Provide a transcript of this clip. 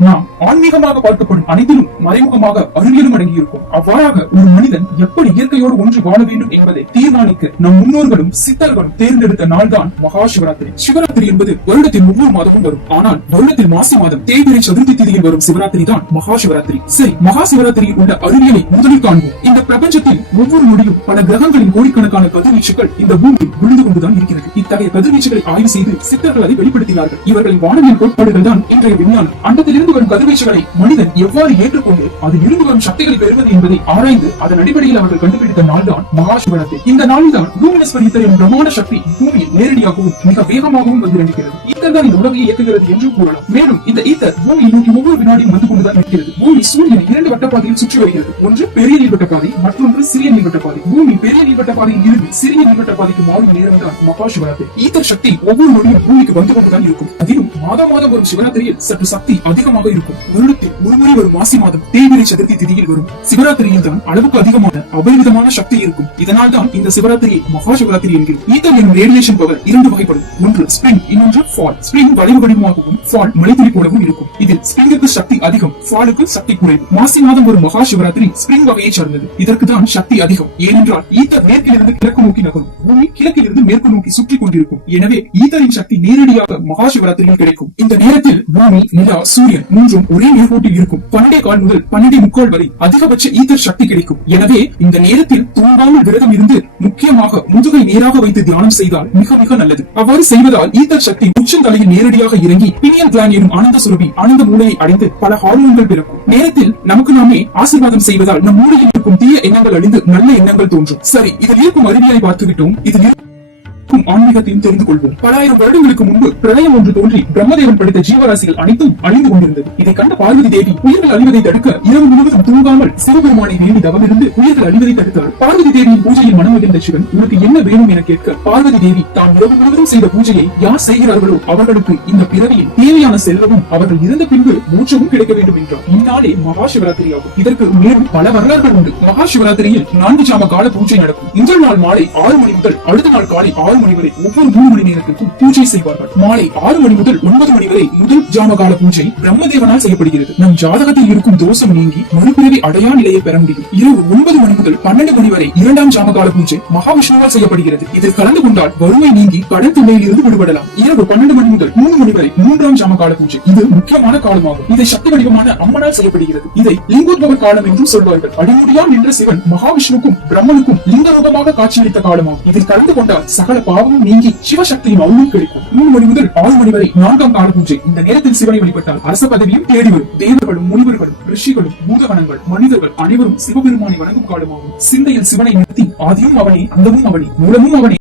நாம் ஆன்மீகமாக பார்க்கப்படும் அனைத்திலும் மறைமுகமாக அறிவியலும் அடங்கியிருக்கும். அவ்வாறாக ஒரு மனிதன் எப்படி இயற்கையோடு ஒன்று வாழ வேண்டும் என்பதை தீர்மானிக்க நம் முன்னோர்களும் சித்தர்களும் தேர்ந்தெடுத்த நாள்தான் மகா சிவராத்திரி சிவராத்திரி என்பது வருடத்தில் ஒவ்வொரு மாதமும் வரும். ஆனால் வருடத்தில் மாசி மாதம் தேய்பிரை சதுர்த்தி திதியில் வரும் சிவராத்திரி தான் மகா சிவராத்திரி சரி மகா சிவராத்திரியில் உள்ள அறிவியலை முதலில் காண்போம். இந்த பிரபஞ்சத்தில் ஒவ்வொரு நொடியும் பல கிரகங்களின் கோடிக்கணக்கான கதிர்வீச்சுகள் இந்த பூமியில் விழுந்து கொண்டுதான் இருக்கிறது. இத்தகைய கதிர்வீச்சுகளை ஆய்வு செய்து சித்தர்கள் அதை வெளிப்படுத்தினார்கள். இவர்களின் வானவியல் கோட்பாடுகள் தான் இன்றைய விஞ்ஞானம். அண்டத்திலிருந்து வரும் பேச்சுகளை மனிதன் எவ்வாறு ஏற்றுக்கொண்டு அதில் இருந்து வரும் சக்திகளை பெறுவது என்பதை ஆராய்ந்து அதன் அடிப்படையில் அவர்கள் கண்டுபிடித்த நாள்தான் மகாசிவராத்திரி. இந்த நாளில் தான் லூமினஸ் ஈத்தர் பிரம்மாண்ட சக்தி பூமியில் நேரடியாகவும் மிக வேகமாகவும் வந்து வந்திருக்கிறது ஈத்தர் தான் இந்த உலகையை இயக்குகிறது என்றும் கூறலாம். மேலும் இந்த ஈத்தர் பூமியை நோக்கி ஒவ்வொரு வினாடியும் வந்து கொண்டுதான் இருக்கிறது பூமி சூரியனை இரண்டு வட்டப்பாதையில் சுற்றி வருகிறது. ஒன்று பெரிய நீள்வட்ட பாதை மற்றொன்று சிறிய நீள்வட்ட பாதை. பூமி பெரிய நீள்வட்ட பாதையில் இருந்து சிறிய நீள்வட்ட பாதைக்கு மாறும் நேரம் தான் மகாசிவராத்திரி. ஈத்தர் சக்தி ஒவ்வொரு நொடியும் பூமிக்கு வந்து கொண்டுதான் இருக்கும். அதிலும் மாதம் மாதம் வரும் சிவராத்திரியில் சற்று சக்தி அதிகமாக இருக்கும். வருடத்தில் ஒருமுறை வரும் மாசி மாதம் தேய்பிரை சதுர்த்தி திதியில் வரும். சிவராத்திரியில் தான் அளவுக்கு அதிகமான அபரிவிதமான சக்தி இருக்கும். இதனால் தான் இந்த சிவராத்திரியை மகா சிவராத்திரி என்கிறோம். ஈத்தர் எனும் ரேடியேஷன் பவர் இரண்டு வகைப்படும். ஒன்று ஸ்பிரிங் இன்னொன்று ஃபால் ஸ்பிரிங் வளைவு வடிவமாகவும் ஃபால் மலைத்துளி போலவும் இருக்கும். இதில் ஸ்பிரிங்கிற்கு சக்தி அதிகம் ஃபாலுக்கு சக்தி குறைவு. மாசி மாதம் ஒரு மகா சிவராத்திரி ஸ்பிரிங் வகையை சார்ந்தது. இதற்கு தான் சக்தி அதிகம். ஏனென்றால் ஈத்தர் மேற்கிலிருந்து கிழக்கு நோக்கி நகரும். பூமி கிழக்கில் மேற்கு நோக்கி சுற்றி கொண்டிருக்கும். எனவே ஈத்தரின் சக்தி நேரடியாக மகா சிவராத்திரியில் கிடைக்கும். இந்த நேரத்தில் பூமி நிலா சூரியன் மூன்றும் ஒரே நேர்கோட்டில் இருக்கும். பன்னெண்டே கால் முதல் பன்னெண்டே முக்கால் வரை அதிகபட்ச ஈத்தர் சக்தி கிடைக்கும். எனவே இந்த நேரத்தில் தூங்காமல் விரதம் இருந்து முக்கியமாக முதுகை நேராக வைத்து தியானம் செய்தால் மிக மிக நல்லது. அவ்வாறு செய்வதால் ஈத்தர் சக்தி உச்சந்தலையில் நேரடியாக இறங்கி பினியல் கிளான் எனும் ஆனந்த சுரபி ஆனந்த மூளையை அடைந்து பல ஹார்மோன்கள் பிறக்கும். நேரத்தில் நமக்கு நாமே ஆசீர்வாதம் செய்வதால் நம் மூளையில் இருக்கும் தீய எண்ணங்கள் அழிந்து நல்ல எண்ணங்கள் தோன்றும். சரி இதில் இருக்கும் அறிவியலை பார்த்துவிட்டோம். இதில் இருக்கும் ஆன்மீகத்தையும் தெரிந்து கொள்வோம் பலாயிரம் வருடங்களுக்கு முன்பு பிரளயம் ஒன்று தோன்றி பிரம்மதேவன் படைத்த ஜீவராசிகள் அனைத்தும் அழிந்து கொண்டிருந்தது. இதை கண்ட பார்வதி தேவி உயிர்கள் அழிவதை தடுக்க இரவு முழுவதும் தூங்காமல் சிவபெருமானை வேண்டி தவமிருந்து உயிர்கள் அழிவதை தடுத்தார் பார்வதி தேவியின் பூஜையில் மனம் மகிழ்ந்த சிவன் உனக்கு என்ன வேணும் என கேட்க பார்வதி தேவி தான் இரவு முழுவதும் செய்த பூஜையை யார் செய்கிறார்களோ அவர்களுக்கு இந்த பிறவியில் தேவையான செல்வமும் அவர்கள் இருந்த பின்பு மூச்சமும் கிடைக்க வேண்டும் என்றார் இந்நாளே மகா சிவராத்திரி ஆகும் இதற்கு மேலும் பல வரலாறுகள் உண்டு. மகா சிவராத்திரியில் நான்கு ஜாம கால பூஜை நடக்கும். இன்று நாள் மாலை ஆறு மணி முதல் அடுத்த நாள் காலை ஆறு மணி மணி வரை ஒவ்வொரு மூணு மணி நேரத்திற்கும் பூஜை செய்வார்கள். மாலை ஆறு மணி முதல் ஒன்பது மணி வரை முதல் ஜாமகால பூஜை பிரம்மதேவனால் செய்யப்படுகிறது. நம் ஜாதகத்தில் இருக்கும் தோஷம் நீங்கி மறுபிறவி அடையா நிலையை பெற முடியும். இரவு ஒன்பது மணி முதல் பன்னெண்டு மணி வரை இரண்டாம் ஜாமகால பூஜை மகாவிஷ்ணுவால் செய்யப்படுகிறது. இதில் கலந்து கொண்டால் வறுமை நீங்கி கடன் தொல்லையில் இருந்து விடுபடலாம். இரவு பன்னெண்டு மணி முதல் மூணு மணி வரை மூன்றாம் ஜாமகால பூஜை. இது முக்கியமான காலமாகும். இதை சக்தி வடிவமான அம்மனால் செய்யப்படுகிறது. இதை லிங்கோத்பவர் காலம் என்றும் சொல்வார்கள். அடிமுடியா நின்ற சிவன் மகாவிஷ்ணுக்கும் பிரம்மனுக்கும் லிங்க ரூபமாக காட்சியளித்த காலமாகும். இதில் கலந்து கொண்டால் சகல பாவமும் நீங்கி சிவசக்தியின் அருளும் கிடைக்கும். மூணு மணி முதல் ஆறு மணி வரை நான்காம் கால பூஜை. இந்த நேரத்தில் சிவனை வழிபட்டால் அரச பதவியும் தேடி வரும். தேவர்களும் முனிவர்களும் ரிஷிகளும் பூதவனங்கள் மனிதர்கள் அனைவரும் சிவபெருமானை வணங்கும் காலமாகும். சிந்தையில் சிவனை நிறுத்தி ஆதியும் அவனே அந்தமும் அவனே மூலமும் அவனே